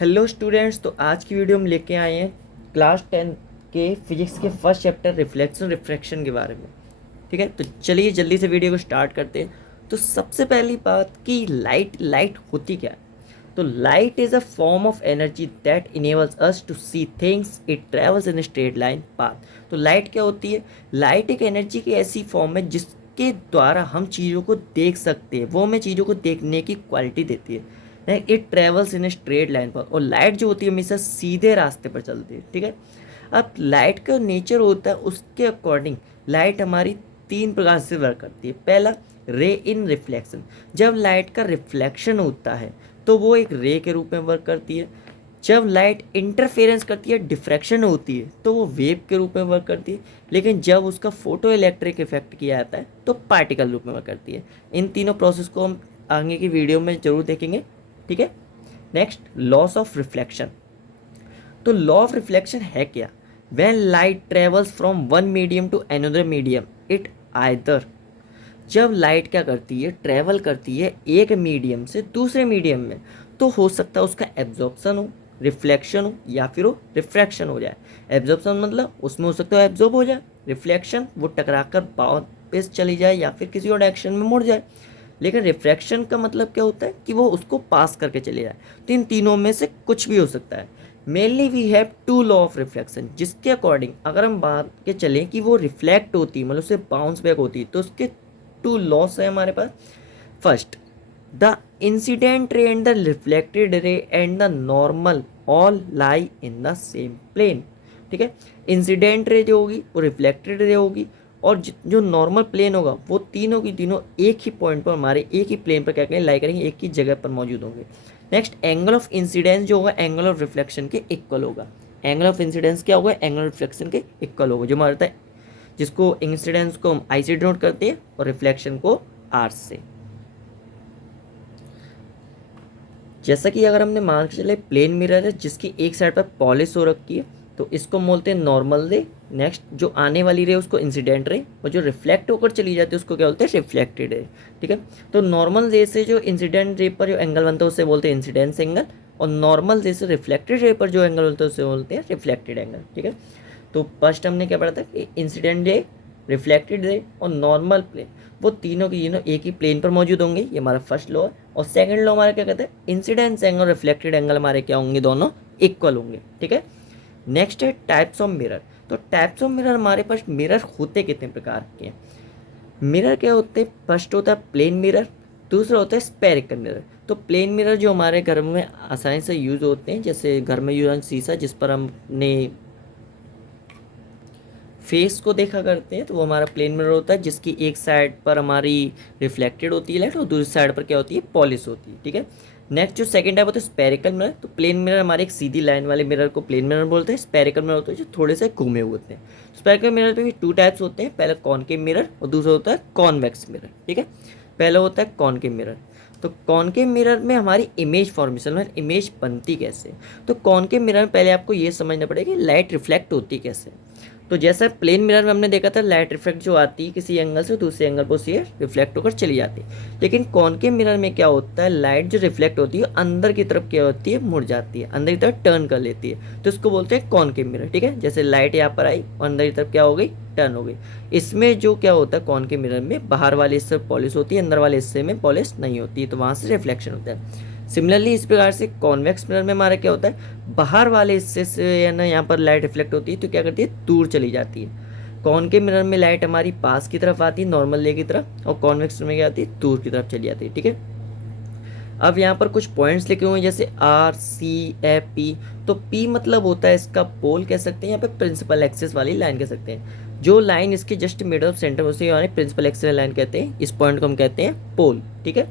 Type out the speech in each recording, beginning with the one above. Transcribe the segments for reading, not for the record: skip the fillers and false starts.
Hello students, तो आज की वीडियो में लेके आए हैं क्लास 10 के फिजिक्स के फर्स्ट चैप्टर रिफ्लेक्शन रिफ्रैक्शन के बारे में। ठीक है, तो चलिए जल्दी से वीडियो को स्टार्ट करते हैं। तो सबसे पहली बात कि लाइट होती क्या है। तो light is a form of energy that enables us to see things, it travels in straight line path. तो लाइट क्या होती है? लाइट एक एनर्जी की ऐसी फॉर्म है जिसके द्वारा हम चीज़ों को देख सकते हैं, वो हमें चीज़ों को देखने की क्वालिटी देती है। It travels in straight line पर, और लाइट जो होती है हमेशा सीधे रास्ते पर चलती है। ठीक है, अब लाइट का नेचर होता है उसके अकॉर्डिंग लाइट हमारी तीन प्रकार से वर्क करती है। पहला, रे इन रिफ्लेक्शन। जब लाइट का रिफ्लेक्शन होता है तो वो एक रे के रूप में वर्क करती है। जब लाइट इंटरफेरेंस करती है, डिफ्रैक्शन होती है, तो वो वेव के रूप में वर्क करती है। लेकिन जब उसका फोटो इलेक्ट्रिक इफेक्ट किया जाता है तो पार्टिकल रूप में वर्क करती है। इन तीनों प्रोसेस को हम आगे की वीडियो में जरूर देखेंगे। ठीक है, नेक्स्ट, लॉस ऑफ रिफ्लेक्शन। तो लॉ ऑफ रिफ्लेक्शन है क्या? When light travels from one medium to another medium, it either, जब लाइट क्या करती है, ट्रेवल करती है एक मीडियम से दूसरे मीडियम में, तो हो सकता है उसका एब्जॉर्प्शन हो, रिफ्लेक्शन हो, या फिर वो रिफ्रैक्शन हो जाए। एब्जॉर्प्शन मतलब उसमें हो सकता है एब्जॉर्ब हो जाए, रिफ्लेक्शन वो टकरा कर वापस चली जाए या फिर किसी और डायरेक्शन में मुड़ जाए। लेकिन रिफ्रैक्शन का मतलब क्या होता है कि वो उसको पास करके चले जाए। तो इन तीनों में से कुछ भी हो सकता है। Mainly we have two law of reflection, जिसके अकॉर्डिंग अगर हम बात के चलें कि वो रिफ्लेक्ट होती है, मतलब उससे बाउंस बैक होती है, तो उसके टू लॉस है हमारे पास। First, the incident ray and the reflected ray and the normal all lie in the same plane. ठीक है, इंसिडेंट रे जो होगी वो रिफ्लेक्टेड रे होगी, और जो नॉर्मल प्लेन होगा वो तीनों की तीनों एक ही पॉइंट पर, हमारे एक ही प्लेन पर क्या करेंगे, लाई करेंगे, एक ही जगह पर मौजूद होंगे। नेक्स्ट, एंगल ऑफ इंसिडेंस जो होगा एंगल ऑफ रिफ्लेक्शन के इक्वल होगा। एंगल ऑफ इंसिडेंस क्या होगा? एंगल ऑफ रिफ्लेक्शन के इक्वल होगा, जो हमारा रहता है, जिसको इंसिडेंस को हम आई से डिनोट करते हैं और रिफ्लेक्शन को आर से। जैसा कि अगर हमने मान के चले प्लेन मिरर है जिसकी एक साइड पर पॉलिश हो रखी है, तो इसको बोलते हैं नॉर्मल रे। नेक्स्ट, जो आने वाली रे उसको इंसिडेंट रे, और जो रिफ्लेक्ट होकर चली जाती है उसको क्या बोलते हैं? Reflected ray. ठीक है, तो नॉर्मल रे से जो इंसिडेंट रे पर जो एंगल बनता है उसे बोलते हैं इंसिडेंस एंगल, और नॉर्मल रे से रिफ्लेक्टेड रे पर जो एंगल बनता है उसे बोलते हैं रिफ्लेक्टेड एंगल। ठीक है, तो फर्स्ट हमने क्या पढ़ा था कि इंसिडेंट रे, रिफ्लेक्टेड रे और नॉर्मल प्लेन, वो तीनों की तीनों एक ही प्लेन पर मौजूद होंगे। ये हमारा फर्स्ट लॉ है। और सेकंड लॉ हमारा क्या कहता है? इंसिडेंस एंगल और रिफ्लेक्टेड एंगल हमारे क्या होंगे? दोनों इक्वल होंगे। ठीक है, नेक्स्ट है टाइप्स ऑफ मिरर। तो टाइप्स ऑफ मिरर, हमारे पास मिरर होते कितने प्रकार के हैं? मिरर क्या होते हैं? फर्स्ट होता है प्लेन मिरर, दूसरा होता है स्पेरिकल मिरर। तो प्लेन मिरर जो हमारे घर में आसानी से यूज होते हैं, जैसे घर में यूज शीशा जिस पर हमने फेस को देखा करते हैं, तो वो हमारा प्लेन मिरर होता है, जिसकी एक साइड पर हमारी रिफ्लेक्टेड होती है लाइट और दूसरी साइड पर क्या होती है? पॉलिश होती है। ठीक है, नेक्स्ट जो सेकंड टाइप होता है स्पेरिकल मिरर। तो प्लेन मिरर हमारे एक सीधी लाइन वाले मिरर को प्लेन मिरर बोलते हैं। स्पेरिकल मिरर होते हैं जो थोड़े से घूमे हुए होते हैं। स्पेरिकल मिरर पे भी टू टाइप्स होते हैं, पहला कॉनकेव मिरर और दूसरा होता है कॉन्वेक्स मिरर। ठीक है, पहला होता है कॉनकेव मिरर। तो कॉनकेव मिरर में हमारी इमेज फॉर्मेशन में इमेज बनती कैसे? तो कॉनकेव मिरर में पहले आपको ये समझना पड़ेगा कि लाइट रिफ्लेक्ट होती कैसे। तो जैसा प्लेन मिरर में हमने देखा था, लाइट रिफ्लेक्ट जो आती है किसी एंगल से दूसरे एंगल पर उसे रिफ्लेक्ट होकर चली जाती है। लेकिन कॉनकेव मिरर में क्या होता है? लाइट जो रिफ्लेक्ट होती है अंदर की तरफ क्या होती है? मुड़ जाती है, अंदर की तरफ टर्न कर लेती है, तो इसको बोलते हैं कॉनकेव मिरर। ठीक है, जैसे लाइट यहाँ पर आई और अंदर की तरफ क्या हो गई? टर्न हो गई। इसमें जो क्या होता है कॉनकेव मिरर में, बाहर वाले हिस्से पॉलिश होती है, अंदर वाले हिस्से में पॉलिश नहीं होती है, तो वहाँ से रिफ्लेक्शन होता है। सिमिलरली इस प्रकार से कॉन्वेक्स मिरर में हमारा क्या होता है? बाहर वाले हिस्से से या ना यहाँ पर लाइट रिफ्लेक्ट होती है तो क्या करती है? दूर चली जाती है। कॉनकेव मिरर में लाइट हमारी पास की तरफ आती है, नॉर्मल रे की तरफ, और कॉन्वेक्स में क्या आती है? दूर की तरफ चली जाती है। ठीक है, अब यहाँ पर कुछ पॉइंट्स लिखे हुए हैं जैसे आर, सी, ए, पी। तो पी मतलब होता है इसका पोल कह सकते हैं, यहाँ पे प्रिंसिपल एक्सिस वाली लाइन कह सकते हैं। जो लाइन इसके जस्ट मिडल ऑफ सेंटर उसे यानी प्रिंसिपल एक्सिस लाइन कहते हैं। इस पॉइंट को हम कहते हैं पोल। ठीक है,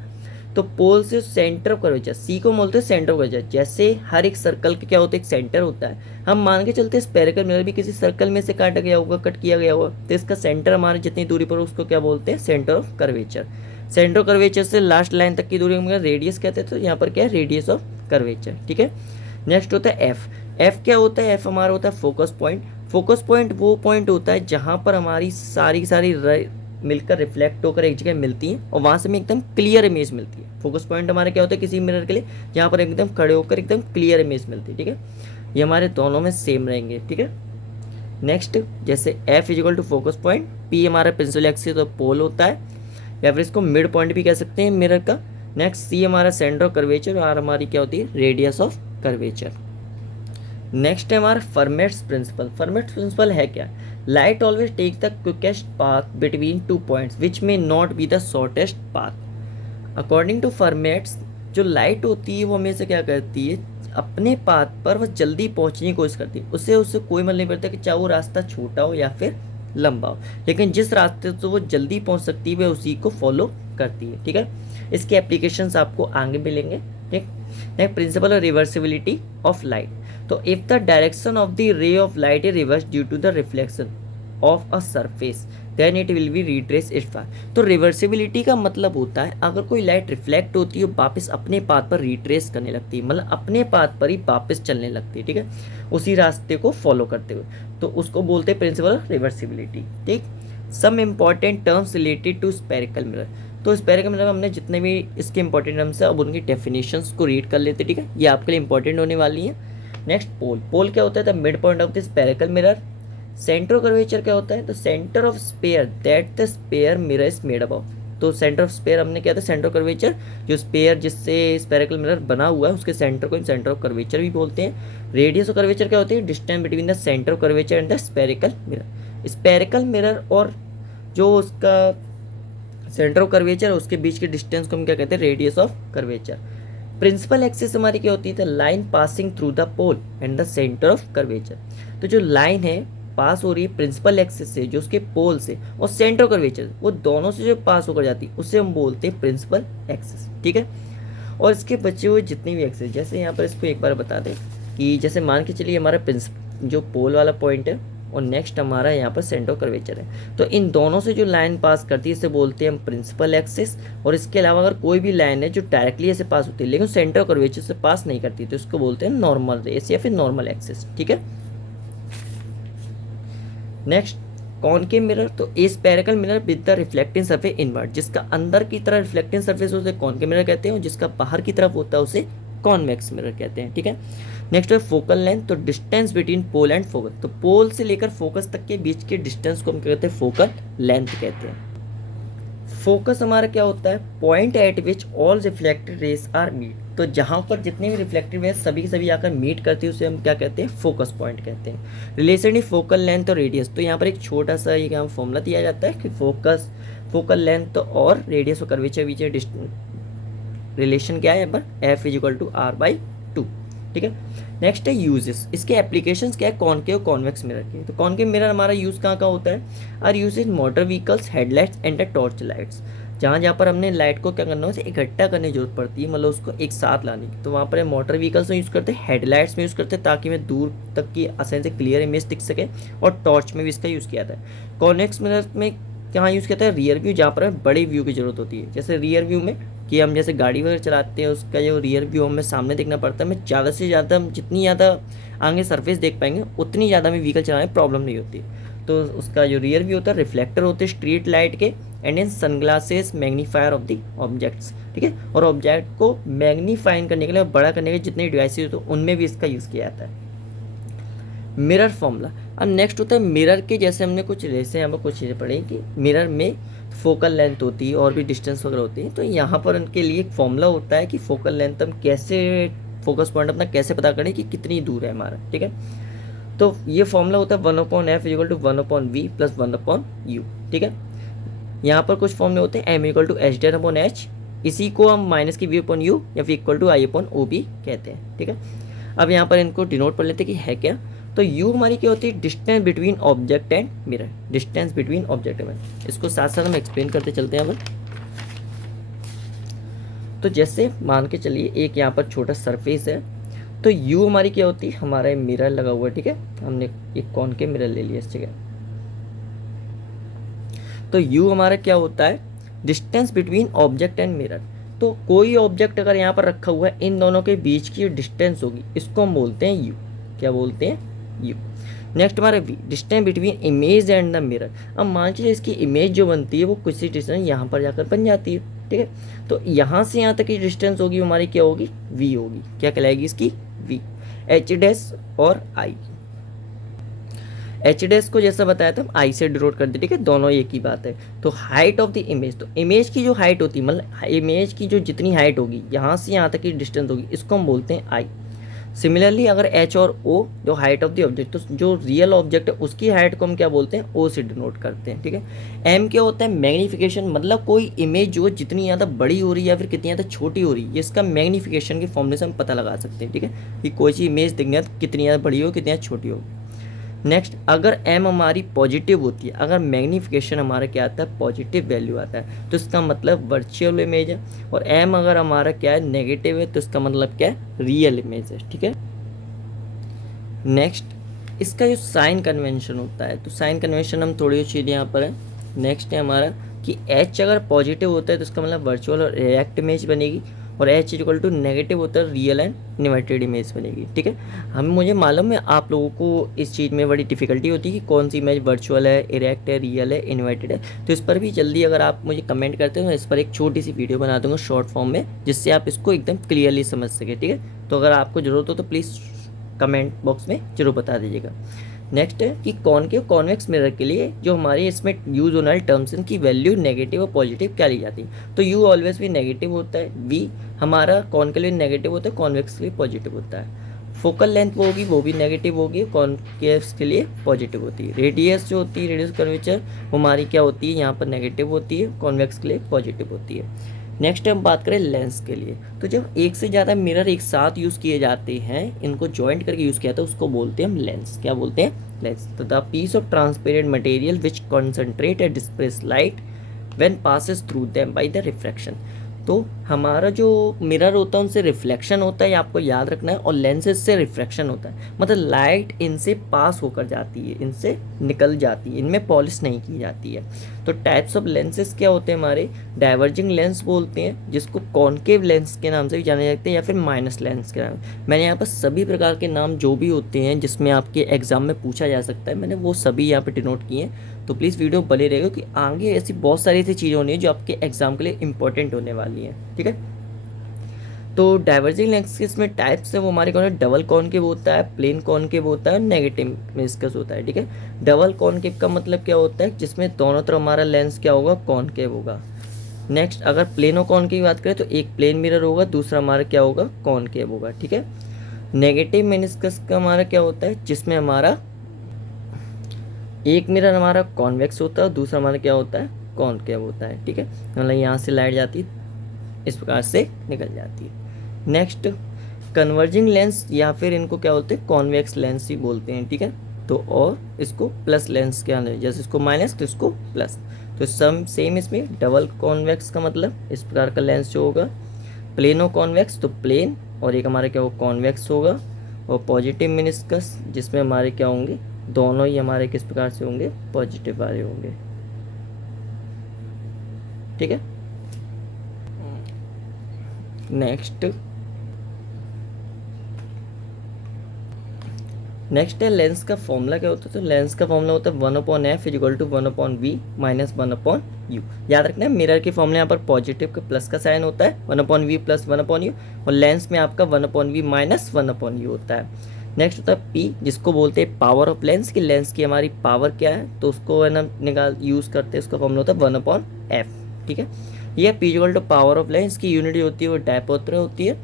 तो पोल से सेंटर ऑफ कर्वेचर, सी को बोलते हैं सेंटर ऑफ कर्वेचर। जैसे हर एक सर्कल के क्या होता है? एक सेंटर होता है। हम मान के चलते हैं स्पेरिकल मिरर भी किसी सर्कल में से काटा गया होगा, कट किया गया होगा, तो इसका सेंटर हमारे जितनी दूरी पर उसको क्या बोलते हैं? Centre of curvature. Centre of curvature से लास्ट लाइन तक की दूरी हम रेडियस कहते हैं, तो यहाँ पर क्या है? Radius of curvature. ठीक है, नेक्स्ट होता है एफ। एफ क्या होता है? एफ हमारा होता है फोकस पॉइंट। फोकस पॉइंट वो पॉइंट होता है जहाँ पर हमारी सारी मिलकर रिफ्लेक्ट होकर एक जगह मिलती हैं और वहाँ से हमें एकदम क्लियर इमेज मिलती है। फोकस पॉइंट हमारे क्या होता है किसी मिरर के लिए, जहाँ पर एकदम खड़े होकर एकदम क्लियर इमेज मिलती है, ठीक है। ये हमारे दोनों में सेम रहेंगे, ठीक है। नेक्स्ट, जैसे F is equal to focus point, P हमारा प्रिंसिपल एक्सिस और पोल होता है, या फिर इसको मिड पॉइंट भी कह सकते हैं मिरर का। नेक्स्ट, C हमारा सेंटर ऑफ कर्वेचर और R हमारी क्या होती है रेडियस ऑफ कर्वेचर। नेक्स्ट है हमारा फर्मेट्स प्रिंसिपल। फर्मेट्स प्रिंसिपल है क्या, light always take the quickest path between two points which may not be the shortest path. According to Fermat's, जो लाइट होती है वो हमेशा क्या करती है, अपने पाथ पर वह जल्दी पहुंचने की कोशिश करती है। उससे कोई मतलब नहीं पड़ता कि चाहे वो रास्ता छोटा हो या फिर लंबा हो, लेकिन जिस रास्ते से वो जल्दी पहुंच सकती है वह उसी को फॉलो करती है, ठीक है। इसके एप्लीकेशंस आपको आगे मिलेंगे, ठीक। Next, principle of reversibility of light. तो if the direction of the ray of light is reverse due to the reflection of a surface then it will be retrace its path. तो reversibility का मतलब होता है अगर कोई light reflect होती है वापस अपने पाथ पर रिट्रेस करने लगती है, मतलब अपने पाथ पर ही वापस चलने लगती है, ठीक है, उसी रास्ते को फॉलो करते हुए, तो उसको बोलते हैं प्रिंसिपल ऑफ रिवर्सिबिलिटी, ठीक। Some important terms related to spherical mirror. तो स्पेरिकल मिरर हमने जितने भी इसके इंपॉर्टेंट टर्म्स है अब उनकी डेफिनेशंस को रीड कर लेते, ठीक है, ये आपके लिए इंपॉर्टेंट होने वाली है। नेक्स्ट, पोल। पोल क्या होता है, the mid point of the spherical mirror. Centre of curvature क्या होता है, तो centre of sphere that the sphere mirror is made up of. तो सेंटर ऑफ स्पेयर हमने क्या था, सेंटर ऑफ कर्वेचर, जो स्पेयर जिससे स्पेरिकल मिरर बना हुआ है उसके सेंटर को सेंटर ऑफ कर्वेचर भी बोलते हैं। रेडियस ऑफ कर्वेचर क्या होती है, distance between the centre of curvature and the spherical mirror. Spherical mirror और जो उसका सेंटर ऑफ कर्वेचर उसके बीच के डिस्टेंस को हम क्या कहते हैं, radius of curvature. Principal axis हमारी क्या होती है, line passing through the pole and the centre of curvature. तो जो लाइन है पास हो रही है प्रिंसिपल एक्सिस से, जो उसके पोल से और सेंटर ऑफ कर्वेचर, वो दोनों से जो पास होकर जाती है उससे हम बोलते हैं प्रिंसिपल एक्सिस, ठीक है। और इसके बचे हुए जितनी भी एक्सिस, जैसे यहाँ पर इसको एक बार बता दें कि जैसे मान के चलिए हमारा जो पोल वाला पॉइंट है और नेक्स्ट हमारा यहाँ पर सेंटर ऑफ कर्वेचर है, तो इन दोनों से जो लाइन पास करती है इसे बोलते हैं हम प्रिंसिपल एक्सिस। और इसके अलावा अगर कोई भी लाइन है जो डायरेक्टली ऐसे पास होती है लेकिन सेंटर ऑफ कर्वेचर से पास नहीं करती तो इसको बोलते हैं नॉर्मल रेस या फिर नॉर्मल एक्सिस, ठीक है। Next, concave mirror. तो a spherical mirror with the reflecting surface inward, जिसका अंदर की तरफ रिफ्लेक्टिंग सरफेस उसे कॉनकेव मिरर कहते हैं और जिसका बाहर की तरफ होता है उसे कॉन्वेक्स मिरर कहते हैं, ठीक है। नेक्स्ट है फोकल लेंथ। तो distance between pole and focus, तो पोल से लेकर फोकस तक के बीच के डिस्टेंस को हम क्या कहते हैं, फोकल लेंथ कहते हैं। फोकस हमारा क्या होता है, point at which all reflected rays are meet. तो जहाँ पर जितने भी रिफ्लेक्टेड रेस सभी की सभी आकर मीट करती है उसे हम क्या कहते हैं, फोकस पॉइंट कहते हैं। रिलेशन इन फोकल लेंथ और रेडियस। तो यहाँ पर एक छोटा सा ये क्या फॉर्मूला दिया जाता है कि फोकल लेंथ और रेडियस और कर्वेचर बीच रिलेशन क्या है, यहाँ पर F is equal to R by two, ठीक है। नेक्स्ट है यूजेस। इसके एप्लीकेशंस क्या है, कॉनकेव कॉन्वेक्स मिरर के। तो कॉनकेव मिरर हमारा यूज़ कहाँ का होता है, are use in motor vehicles, headlights and torch lights. जहाँ पर हमने लाइट को क्या करना है, उसे इकट्ठा करने की जरूरत पड़ती है, मतलब उसको एक साथ लाने की, तो वहाँ पर मोटर व्हीकल्स में यूज़ करते हैं, हेडलाइट्स में यूज़ करते हैं ताकि हमें दूर तक की आसानी से क्लियर इमेज दिख सके, और टॉर्च में भी इसका यूज़ किया जाता है। कॉन्वेक्स मिरर में कहाँ यूज़ किया जाता है, रियर व्यू, जहाँ पर हमें बड़े व्यू की जरूरत होती है। जैसे रियर व्यू में कि हम जैसे गाड़ी वगैरह चलाते हैं उसका जो रियर व्यू हमें सामने देखना पड़ता है, हमें ज़्यादा से ज़्यादा हम जितनी ज़्यादा आगे सरफेस देख पाएंगे उतनी ज़्यादा हमें व्हीकल चलाने में प्रॉब्लम नहीं होती। तो उसका जो रियर व्यू होता है, रिफ्लेक्टर होते हैं स्ट्रीट लाइट के and in sunglasses magnifier of the objects, ठीक है। और ऑब्जेक्ट को मैग्नीफाइन करने के लिए, बड़ा करने के लिए जितने डिवाइसेज होते हैं उनमें भी इसका यूज़ किया जाता है। Mirror formula. अब नेक्स्ट होता है मिरर के, जैसे हमने कुछ जैसे यहाँ पर कुछ चीज़ें पढ़ी कि मिरर में फोकल लेंथ होती है और भी डिस्टेंस वगैरह होती है, तो यहाँ पर उनके लिए एक फॉर्मूला होता है कि फोकल लेंथ हम कैसे, फोकस पॉइंट अपना कैसे पता करें कि कितनी दूर है हमारा, ठीक है। तो ये फॉर्मूला होता है 1/f equal to 1/v plus 1/u, ठीक है। यहाँ पर कुछ फॉर्मूले होते हैं m इक्वल टू h/h, इसी को हम माइनस की v अपॉन u या फिर इक्वल टू i/ob कहते हैं, ठीक है। अब यहाँ पर इनको डिनोट कर लेते हैं कि है क्या। तो u हमारी क्या होती है, distance between object and mirror, distance between object and mirror. इसको साथ साथ हम एक्सप्लेन करते चलते हैं। अब तो जैसे मान के चलिए एक यहाँ पर छोटा सरफेस है, तो u हमारी क्या होती है, हमारा मिरर लगा हुआ है, ठीक है, हमने एक कॉनकेव मिरर ले लिया इस जगह। तो u हमारा क्या होता है, distance between object and mirror. तो कोई ऑब्जेक्ट अगर यहाँ पर रखा हुआ है, इन दोनों के बीच की डिस्टेंस होगी, इसको हम बोलते हैं u। क्या बोलते हैं, u। नेक्स्ट हमारा V, distance between image and the mirror. अब मान लीजिए इसकी इमेज जो बनती है वो किसी डिस्टेंस यहाँ पर जाकर बन जाती है, ठीक है। तो यहाँ से यहाँ तक की डिस्टेंस होगी हमारी क्या होगी, वी होगी। क्या कहलाएगी इसकी, वी। एच डैश और आई, एच डैश को जैसा बताया था हम आई से डिनोट करते, ठीक है, दोनों एक ही बात है। तो हाइट ऑफ द इमेज, तो इमेज की जो हाइट होती है, मतलब इमेज की जो जितनी हाइट होगी यहाँ से यहाँ तक की डिस्टेंस होगी, इसको हम बोलते हैं आई। सिमिलरली अगर एच और ओ जो हाइट ऑफ द ऑब्जेक्ट, तो जो रियल ऑब्जेक्ट है उसकी हाइट को हम क्या बोलते हैं, ओ से डिनोट करते हैं, ठीक है। एम क्या होता है, मैग्नीफिकेशन, मतलब कोई इमेज जो जितनी ज़्यादा बड़ी हो रही है या फिर कितनी ज़्यादा छोटी हो रही है, इसका मैग्नीफिकेशन के फॉर्मूले से हम पता लगा सकते हैं, ठीक है, कि कोई सी इमेज दिखनी है तो कितनी ज़्यादा बड़ी हो कितनी ज़्यादा छोटी हो। नेक्स्ट, अगर एम हमारी पॉजिटिव होती है, अगर मैग्नीफिकेशन हमारा क्या आता है, पॉजिटिव वैल्यू आता है, तो इसका मतलब वर्चुअल इमेज है। और एम अगर हमारा क्या है, नेगेटिव है, तो इसका मतलब क्या है, रियल इमेज है, ठीक है। नेक्स्ट, इसका जो साइन कन्वेंशन होता है, तो साइन कन्वेंशन हम थोड़ी चीज़ें यहाँ पर है। नेक्स्ट है हमारा कि एच अगर पॉजिटिव होता है तो इसका मतलब वर्चुअल और रिएक्ट इमेज बनेगी, और एच इक्वल टू नेगेटिव होता है रियल एंड इन्वर्टेड इमेज बनेगी, ठीक है। मुझे मालूम है आप लोगों को इस चीज़ में बड़ी डिफिकल्टी होती है कि कौन सी इमेज वर्चुअल है, इरेक्ट है, रियल है, इन्वर्टेड है। तो इस पर भी जल्दी अगर आप मुझे कमेंट करते हो तो इस पर एक छोटी सी वीडियो बना दूंगा शॉर्ट फॉर्म में, जिससे आप इसको एकदम क्लियरली समझ सके, ठीक है। तो अगर आपको ज़रूरत हो तो प्लीज़ कमेंट बॉक्स में ज़रूर बता दीजिएगा। नेक्स्ट है कि कॉनकेव कॉन्वेक्स मिरर के लिए जो हमारे इसमें यूज होने वाले टर्म्स इनकी वैल्यू नेगेटिव और पॉजिटिव क्या ली जाती है। तो यू ऑलवेज भी नेगेटिव होता है, वी हमारा कॉन के लिए नेगेटिव होता है, कॉन्वेक्स के लिए पॉजिटिव होता है। फोकल लेंथ वो होगी, वो भी नेगेटिव होगी, कॉनकेव्स के लिए पॉजिटिव होती है। रेडियस जो होती है, रेडियस कर्वेचर हमारी क्या होती है, यहाँ पर नेगेटिव होती है, कॉन्वेक्स के लिए पॉजिटिव होती है। नेक्स्ट हम बात करें लेंस के लिए, तो जब एक से ज़्यादा मिरर एक साथ यूज़ किए जाते हैं, इनको जॉइंट करके यूज़ किया था, उसको बोलते हैं हम लेंस। क्या बोलते हैं, लेंस। तो the piece of transparent material which concentrate and disperse light when passes through them by the refraction. तो हमारा जो मिरर होता है उनसे रिफ्लेक्शन होता है, ये आपको याद रखना है, और लेंसेज से रिफ्रैक्शन होता है, मतलब लाइट इनसे पास होकर जाती है, इनसे निकल जाती है, इनमें पॉलिश नहीं की जाती है। तो टाइप्स ऑफ लेंसेज क्या होते हैं हमारे, डाइवर्जिंग लेंस बोलते हैं, जिसको कॉनकेव लेंस के नाम से भी जाने जाते हैं, या फिर माइनस लेंस के नाम। मैंने यहाँ पर सभी प्रकार के नाम जो भी होते हैं जिसमें आपके एग्जाम में पूछा जा सकता है, मैंने वो सभी यहाँ पे डिनोट किए हैं। तो प्लीज़ वीडियो बने रहेगा कि आगे ऐसी बहुत सारी ऐसी चीज़ें होनी है जो आपके एग्जाम के लिए इंपॉर्टेंट होने वाली हैं, ठीक है। तो डाइवर्जिंग लेंसेज में टाइप्स है वो हमारे कौन है, डबल कॉनकेव होता है, प्लेन कॉनकेव होता है, नेगेटिव मेनिस्कस होता है, ठीक है। डबल कॉनकेव का मतलब क्या होता है, जिसमें दोनों तरफ हमारा लेंस क्या होगा, कॉनकेव होगा। नेक्स्ट, अगर प्लेनो कॉनकेव की बात करें तो एक प्लेन मिरर होगा, दूसरा हमारा क्या होगा, कॉनकेव होगा, ठीक है। नेगेटिव मेनिस्कस का हमारा क्या होता है, जिसमें हमारा एक मिरर हमारा कॉन्वेक्स होता है और दूसरा हमारा क्या होता है, कॉनकेव होता है, ठीक है। मतलब यहाँ से लाइट जाती है, इस प्रकार से निकल जाती है। नेक्स्ट, कन्वर्जिंग लेंस, या फिर इनको क्या बोलते हैं, कॉन्वेक्स लेंस ही बोलते हैं, ठीक है। तो और इसको प्लस लेंस के अंदर, जैसे इसको माइनस तो इसको प्लस, तो सम सेम इसमें डबल कॉन्वेक्स का मतलब इस प्रकार का लेंस जो होगा, प्लेनो कॉन्वेक्स तो प्लेन, और एक हमारा क्या होगा, कॉन्वेक्स होगा, और पॉजिटिव मेनिस्कस जिसमें हमारे क्या होंगे, दोनों ही हमारे किस प्रकार से होंगे, पॉजिटिव वाले होंगे, ठीक है। नेक्स्ट है लेंस का फॉर्मूला क्या होता है, तो लेंस का फॉर्मूला होता है 1/f equal to 1/v minus 1/u। याद रखना है मिरर के फॉर्मूले यहाँ पर पॉजिटिव का प्लस का साइन होता है, 1/v प्लस 1/u, और लेंस में आपका 1/v माइनस 1/u होता है। नेक्स्ट होता है P, जिसको बोलते हैं पावर ऑफ लेंस, की लेंस की हमारी पावर क्या है, तो उसको है ना निकाल यूज़ करते हैं, उसका फॉर्मूला होता है 1/f, ठीक है। ये P equal to power of lens की यूनिट होती है वो डायपोत्र होती है।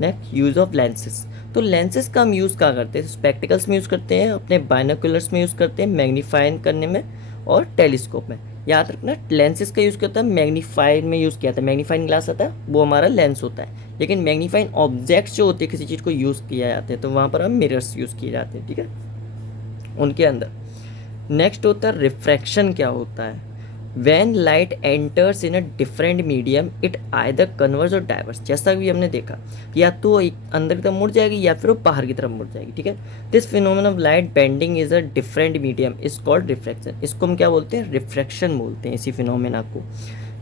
नेक्स्ट, यूज़ ऑफ लेंसेज, तो लेंसेज का हम यूज़ कहाँ करते हैं, स्पेक्टिकल्स में यूज़ करते हैं, अपने बाइनोकुलर्स में यूज़ करते हैं, मैग्नीफाइंग करने में, और टेलीस्कोप में। याद रखना लेंसेज का यूज़ करता है मैग्नीफाइंग में यूज़ किया था, मैग्नीफाइंग ग्लास आता है वो हमारा लेंस होता है, लेकिन मैग्नीफाइंग ऑब्जेक्ट्स जो होते हैं किसी चीज़ को यूज़ किया जाते हैं तो वहाँ पर हम मिरर्स यूज़ किए जाते हैं, ठीक है, उनके अंदर। नेक्स्ट होता है रिफ्रैक्शन, क्या होता है, When light enters in a different medium, it either converges or diverges। जैसा भी हमने देखा, या तो अंदर की तरफ मुड़ जाएगी या फिर वो बाहर की तरफ मुड़ जाएगी, ठीक है। This phenomena of light bending is a different medium is called refraction. इसको हम क्या बोलते हैं, रिफ्रैक्शन बोलते हैं इसी फिनोमेना को।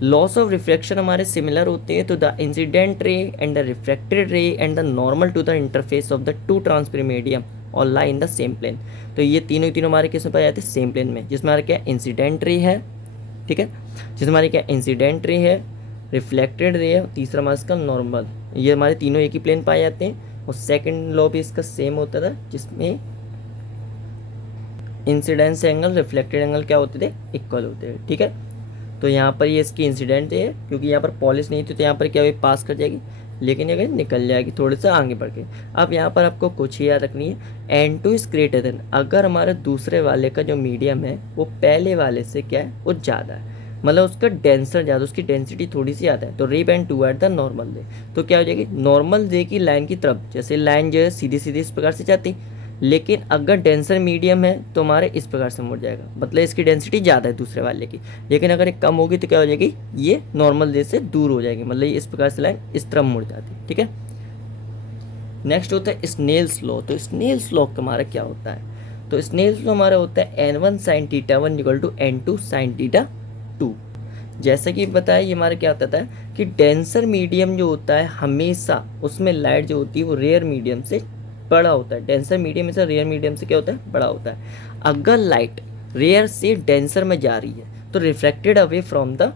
लॉस ऑफ रिफ्रैक्शन हमारे सिमिलर होते हैं, तो the incident ray and the refracted ray and the normal to the interface of the two transparent medium और lie in the same plane. तो ये तीनों ही तीनों हमारे किस में पाए जाते हैं, सेम प्लेन में, जिसमें हमारा क्या इंसिडेंट रे है, ठीक है, जिसमें हमारी क्या इंसिडेंट रे है, रिफ्लेक्टेड रे है, तीसरा हमारा इसका नॉर्मल, ये हमारे तीनों एक ही प्लेन पाए जाते हैं। और सेकंड लॉ भी इसका सेम होता था, जिसमें इंसिडेंस एंगल रिफ्लेक्टेड एंगल क्या होते थे, इक्वल होते थे, ठीक है। तो यहाँ पर ये इसकी इंसिडेंट है, क्योंकि यहाँ पर पॉलिश नहीं थी तो यहाँ पर क्या हुई, पास कर जाएगी, लेकिन ये निकल जाएगी थोड़े से आगे बढ़ के। अब यहाँ पर आपको कुछ ही याद रखनी है, N2 इज ग्रेटर देन, अगर हमारे दूसरे वाले का जो मीडियम है वो पहले वाले से क्या है, वो ज़्यादा है, मतलब उसका डेंसर ज़्यादा, उसकी डेंसिटी थोड़ी सी ज़्यादा है, तो रे बैंड टू एट द नॉर्मल रे। तो क्या हो जाएगी, नॉर्मल रे की लाइन की तरफ, जैसे लाइन जो है सीधी सीधी इस प्रकार से जाती, लेकिन अगर डेंसर मीडियम है तो हमारे इस प्रकार से मुड़ जाएगा, मतलब इसकी डेंसिटी ज़्यादा है दूसरे वाले की, लेकिन अगर ये कम होगी तो क्या हो जाएगी, ये नॉर्मल रे से दूर हो जाएगी, मतलब ये इस प्रकार से लाइन इस तरफ मुड़ जाती है, ठीक है। नेक्स्ट होता है स्नेल्स लॉ। तो स्नेल्स लॉ हमारा क्या होता है, तो स्नेल्स लॉ हमारा होता है n1 sin θ1 equal to n2 sin θ2। जैसा कि बताया, ये हमारा क्या होता है कि डेंसर मीडियम जो होता है हमेशा उसमें लाइट जो होती है वो रेयर मीडियम से बड़ा होता है, डेंसर मीडियम में से रेयर मीडियम से क्या होता है, बड़ा होता है। अगर लाइट रेयर से डेंसर में जा रही है तो reflected away from the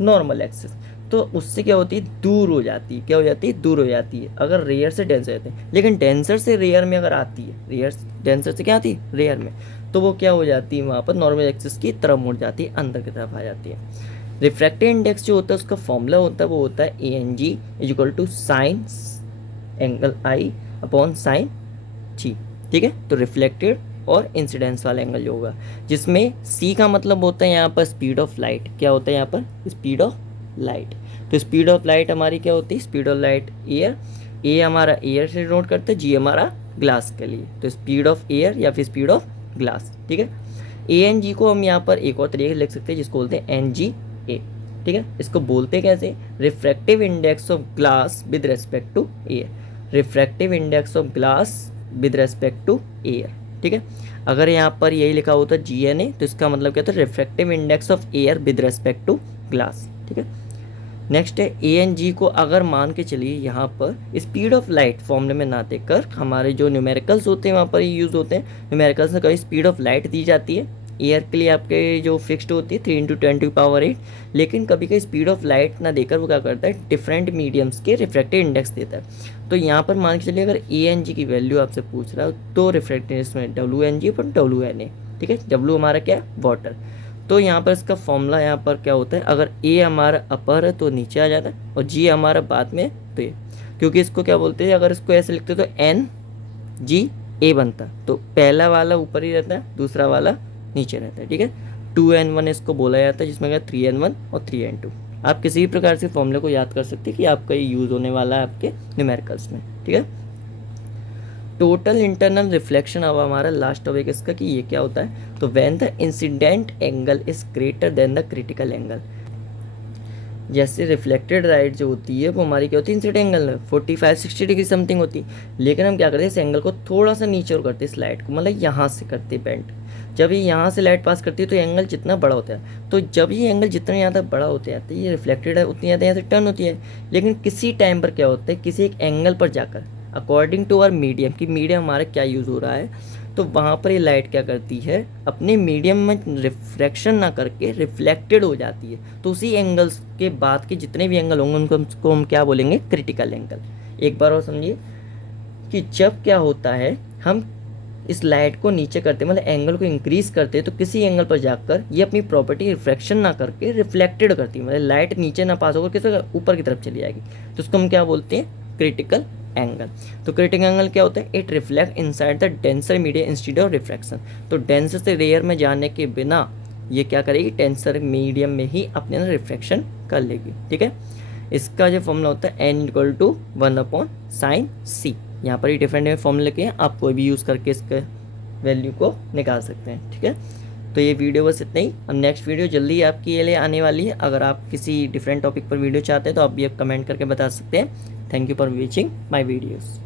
normal axis, तो उससे क्या होती है, दूर हो जाती है, क्या हो जाती है, दूर हो जाती है, अगर रेयर से डेंसर रहते हैं। लेकिन डेंसर से रेयर में अगर आती है, रेयर डेंसर से क्या आती है, रेयर में, तो वो क्या हो जाती है, वहाँ पर नॉर्मल एक्सिस की तरफ मुड़ जाती है, अंदर की तरफ आ जाती है। रिफ्रैक्टिव इंडेक्स जो होता है उसका फॉर्मूला होता है, वो होता है ANG is equal to sine angle I upon sine G, ठीक है। तो रिफ्लेक्टेड और इंसिडेंस वाला एंगल जो होगा, जिसमें C का मतलब होता है यहाँ पर स्पीड ऑफ लाइट, क्या होता है यहाँ पर, स्पीड ऑफ लाइट। तो स्पीड ऑफ लाइट हमारी क्या होती है, स्पीड ऑफ लाइट एयर, ए हमारा एयर से डिनोट करते हैं, जी हमारा ग्लास के लिए, तो स्पीड ऑफ एयर या फिर स्पीड ऑफ ग्लास, ठीक है। ANG को हम यहाँ पर एक और तरीके से लिख सकते हैं, जिसको बोलते हैं NGA, ठीक है। इसको बोलते हैं कैसे, refractive index of glass with respect to air, refractive index of glass with respect to air, ठीक है। अगर यहाँ पर यही लिखा होता है GNA, तो इसका मतलब क्या होता है, refractive index of air with respect to glass, ठीक है। नेक्स्ट है ANG को अगर मान के चलिए यहाँ पर स्पीड ऑफ लाइट फॉर्मूले में ना देकर, हमारे जो न्यूमेरिकल्स होते हैं वहाँ पर यूज़ होते हैं, न्यूमेरिकल्स में कभी स्पीड ऑफ लाइट दी जाती है, एयर के लिए आपके जो फिक्स्ड होती है 3 × 10⁸, लेकिन कभी कभी स्पीड ऑफ लाइट ना देकर वो क्या करता है, डिफरेंट मीडियम्स के रिफ्रैक्टिव इंडेक्स देता है। तो यहाँ पर मान के चलिए अगर ANG की वैल्यू आपसे पूछ रहा है तो रिफ्रैक्टिव इंडेक्स में WNG पर WNA, ठीक है। W हमारा क्या है, वाटर, तो यहाँ पर इसका फॉर्मूला यहाँ पर क्या होता है, अगर A हमारा अपर है तो नीचे आ जाता है, और G हमारा बाद में, तो ये, क्योंकि इसको क्या बोलते हैं, अगर इसको ऐसे लिखते तो NGA बनता, तो पहला वाला ऊपर ही रहता है, दूसरा वाला नीचे रहता है, ठीक है। 2N1 इसको बोला जाता है, जिसमें क्या 3N1 और 3N2। आप किसी भी प्रकार से फॉर्मूले को याद कर सकते हैं कि आपका ये यूज़ होने वाला है आपके न्यूमेरिकल्स में, ठीक है। टोटल इंटरनल रिफ्लेक्शन अब हमारा लास्ट टॉपिक इसका कि ये क्या होता है, तो when the incident angle is greater than the critical angle. जैसे रिफ्लेक्टेड लाइट जो होती है वो हमारी क्या होती है, इंसिडेंट एंगल में 45-60 डिग्री समथिंग होती है, लेकिन हम क्या करते हैं, इस एंगल को थोड़ा सा नीचे और करते हैं, इस लाइट को, मतलब यहाँ से करते हैं बेंड। जब ये यहाँ से लाइट पास करती है तो एंगल जितना बड़ा होता है, तो जब ये एंगल जितना ज़्यादा बड़ा होते जाता है, ये रिफ्लेक्टेड है उतनी ज़्यादा यहाँ से टर्न होती है। लेकिन किसी टाइम पर क्या होता है, किसी एक एंगल पर जाकर अकॉर्डिंग टू आवर मीडियम, कि मीडियम हमारा क्या यूज़ हो रहा है, तो वहाँ पर ये लाइट क्या करती है, अपने मीडियम में रिफ्रैक्शन ना करके रिफ्लेक्टेड हो जाती है। तो उसी एंगल्स के बाद के जितने भी एंगल होंगे उनको हम क्या बोलेंगे, क्रिटिकल एंगल। एक बार और समझिए कि जब क्या होता है, हम इस लाइट को नीचे करते, मतलब एंगल को इंक्रीज करते, तो किसी एंगल पर जाकर ये अपनी प्रॉपर्टी रिफ्रैक्शन ना करके रिफ्लेक्टेड करती है, मतलब लाइट नीचे ना पास होकर किसी ऊपर की तरफ चली जाएगी, तो उसको हम क्या बोलते हैं, क्रिटिकल एंगल। तो क्रिटिकल एंगल क्या होता है, it reflect inside the denser medium instead of refraction. तो डेंसर से रेयर में जाने के बिना ये क्या करेगी, डेंसर मीडियम में ही अपने ना रिफ्रैक्शन कर लेगी, ठीक है। इसका जो फॉर्मूला होता है n = 1/sin c। यहाँ पर ही डिफरेंट फॉर्मूले के हैं, आप कोई भी यूज़ करके इसके वैल्यू को निकाल सकते हैं, ठीक है। तो ये वीडियो बस इतना ही। अब नेक्स्ट वीडियो जल्दी आपकी ये लिए आने वाली है। अगर आप किसी डिफरेंट टॉपिक पर वीडियो चाहते हैं तो आप ये कमेंट करके बता सकते हैं। Thank you for watching my videos.